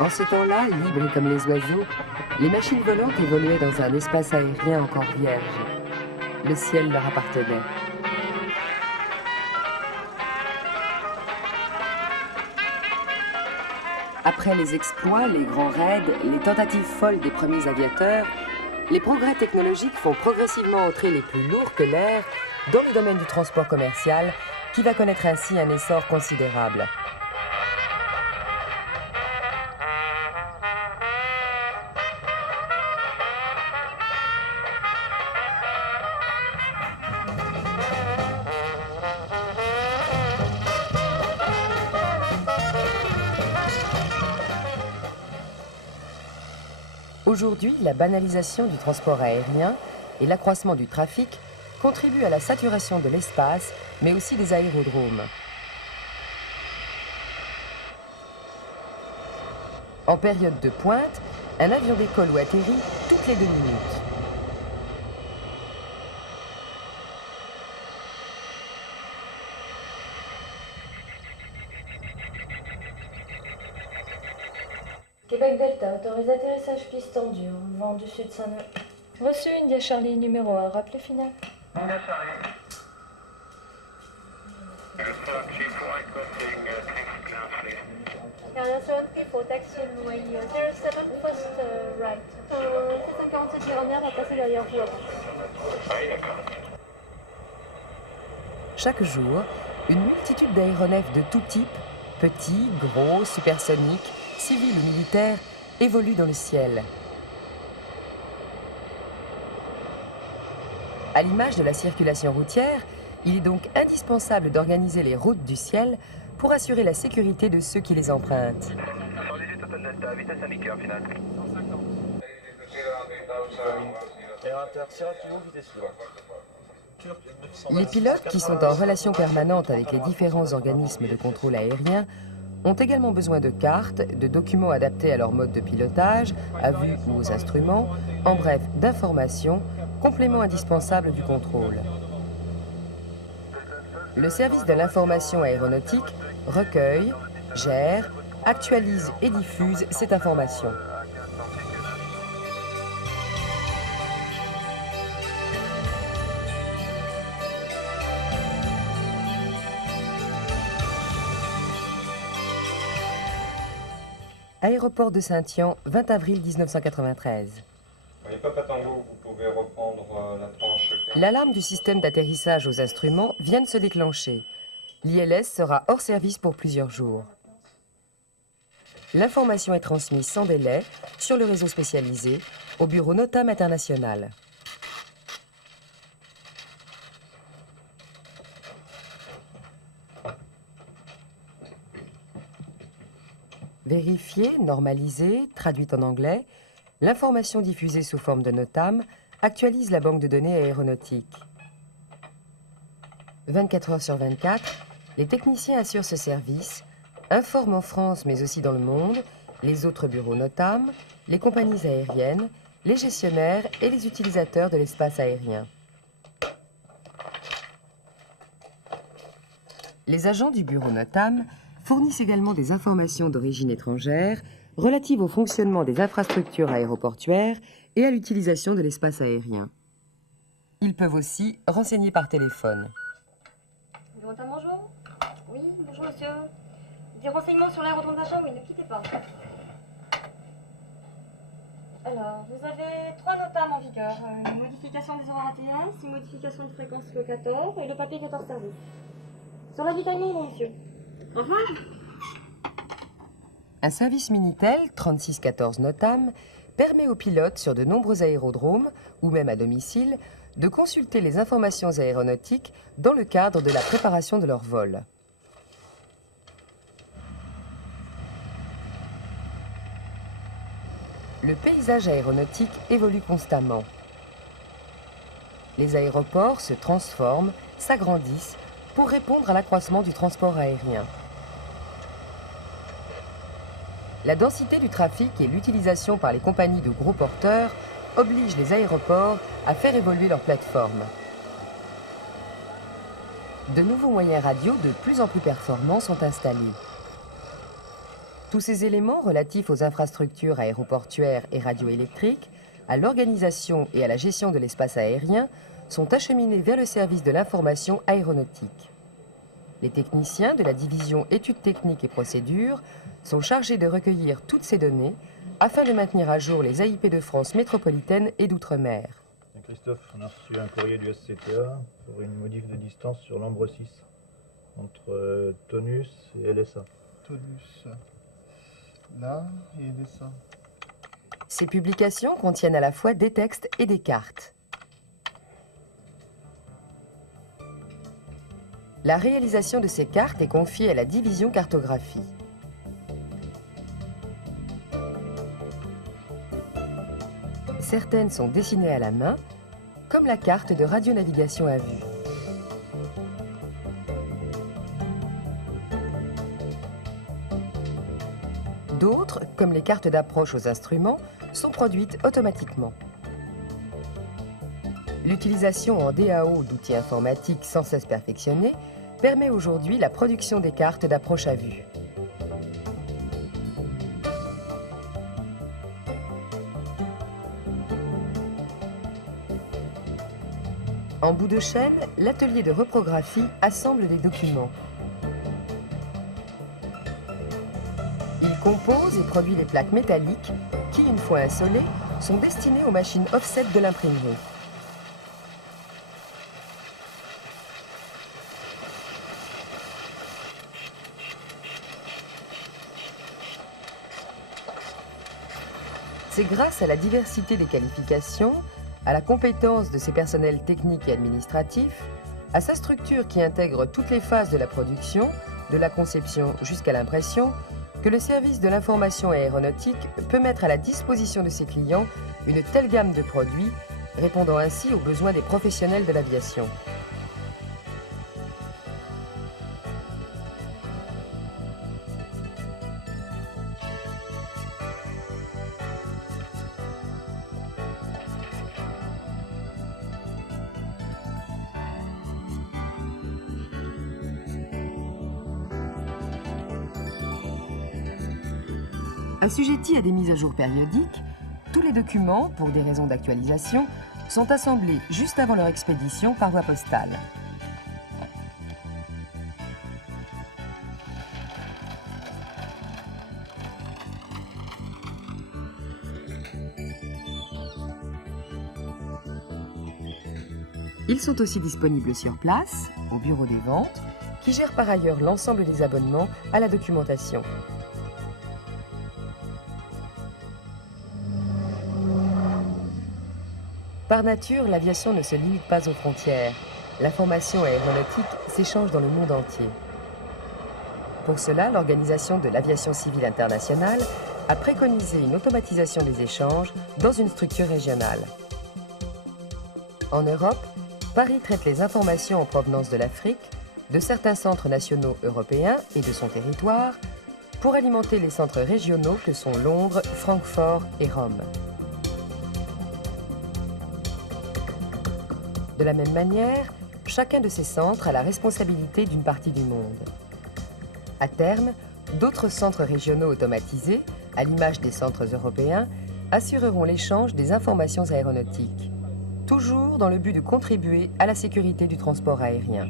En ce temps-là, libres comme les oiseaux, les machines volantes évoluaient dans un espace aérien encore vierge. Le ciel leur appartenait. Après les exploits, les grands raids, les tentatives folles des premiers aviateurs, les progrès technologiques font progressivement entrer les plus lourds que l'air dans le domaine du transport commercial, qui va connaître ainsi un essor considérable. Aujourd'hui, la banalisation du transport aérien et l'accroissement du trafic contribuent à la saturation de l'espace, mais aussi des aérodromes. En période de pointe, un avion décolle ou atterrit toutes les 2 minutes. Québec Delta, autorise atterrissage piste tendue, vent du sud Saint-Louis. Reçu India Charlie numéro 1, rappelé final. India Charlie. Carrier 74, taxi runway 07, first right. 747 Iraniens va passer derrière vous avant. Oui, d'accord. Chaque jour, une multitude d'aéronefs de tout type, petits, gros, supersoniques, civils ou militaires, évoluent dans le ciel. À l'image de la circulation routière, il est donc indispensable d'organiser les routes du ciel pour assurer la sécurité de ceux qui les empruntent. Les pilotes, qui sont en relation permanente avec les différents organismes de contrôle aérien, ont également besoin de cartes, de documents adaptés à leur mode de pilotage, à vue ou aux instruments, en bref, d'informations, complément indispensable du contrôle. Le service de l'information aéronautique recueille, gère, actualise et diffuse cette information. Aéroport de Saint-Yan, 20 avril 1993. Papa Tango, vous pouvez reprendre la tranche. L'alarme du système d'atterrissage aux instruments vient de se déclencher. L'ILS sera hors service pour plusieurs jours. L'information est transmise sans délai sur le réseau spécialisé au bureau NOTAM International. Vérifiée, normalisée, traduite en anglais, l'information diffusée sous forme de NOTAM actualise la banque de données aéronautique. 24 heures sur 24, les techniciens assurent ce service, informent en France mais aussi dans le monde les autres bureaux NOTAM, les compagnies aériennes, les gestionnaires et les utilisateurs de l'espace aérien. Les agents du bureau NOTAM fournissent également des informations d'origine étrangère relatives au fonctionnement des infrastructures aéroportuaires et à l'utilisation de l'espace aérien. Ils peuvent aussi renseigner par téléphone. Bonjour. Oui, bonjour monsieur. Des renseignements sur l'aérodrome d'Agen, oui, ne quittez pas. Alors, vous avez 3 NOTAM en vigueur. Une modification des horaires ATS, une modification de fréquence locateur et le papier 14 service. Sur l'avitaillement, bon monsieur. Au revoir. Un service Minitel 3614 NOTAM permet aux pilotes sur de nombreux aérodromes, ou même à domicile, de consulter les informations aéronautiques dans le cadre de la préparation de leur vol. Le paysage aéronautique évolue constamment. Les aéroports se transforment, s'agrandissent pour répondre à l'accroissement du transport aérien. La densité du trafic et l'utilisation par les compagnies de gros porteurs obligent les aéroports à faire évoluer leurs plateformes. De nouveaux moyens radio de plus en plus performants sont installés. Tous ces éléments relatifs aux infrastructures aéroportuaires et radioélectriques, à l'organisation et à la gestion de l'espace aérien sont acheminés vers le service de l'information aéronautique. Les techniciens de la division études techniques et procédures sont chargés de recueillir toutes ces données afin de maintenir à jour les AIP de France métropolitaine et d'outre-mer. Christophe, on a reçu un courrier du SCTA pour une modif de distance sur l'Ambre 6 entre Tonus et LSA. Tonus, là et LSA. Ces publications contiennent à la fois des textes et des cartes. La réalisation de ces cartes est confiée à la division cartographie. Certaines sont dessinées à la main, comme la carte de radionavigation à vue. D'autres, comme les cartes d'approche aux instruments, sont produites automatiquement. L'utilisation en DAO d'outils informatiques sans cesse perfectionnés permet aujourd'hui la production des cartes d'approche à vue. En bout de chaîne, l'atelier de reprographie assemble des documents. Il compose et produit des plaques métalliques qui, une fois insolées, sont destinées aux machines offset de l'imprimerie. C'est grâce à la diversité des qualifications, à la compétence de ses personnels techniques et administratifs, à sa structure qui intègre toutes les phases de la production, de la conception jusqu'à l'impression, que le service de l'information aéronautique peut mettre à la disposition de ses clients une telle gamme de produits, répondant ainsi aux besoins des professionnels de l'aviation. Assujettis à des mises à jour périodiques, tous les documents, pour des raisons d'actualisation, sont assemblés juste avant leur expédition par voie postale. Ils sont aussi disponibles sur place, au bureau des ventes, qui gère par ailleurs l'ensemble des abonnements à la documentation. Par nature, l'aviation ne se limite pas aux frontières. L'information aéronautique s'échange dans le monde entier. Pour cela, l'Organisation de l'aviation civile internationale a préconisé une automatisation des échanges dans une structure régionale. En Europe, Paris traite les informations en provenance de l'Afrique, de certains centres nationaux européens et de son territoire, pour alimenter les centres régionaux que sont Londres, Francfort et Rome. De la même manière, chacun de ces centres a la responsabilité d'une partie du monde. À terme, d'autres centres régionaux automatisés, à l'image des centres européens, assureront l'échange des informations aéronautiques, toujours dans le but de contribuer à la sécurité du transport aérien.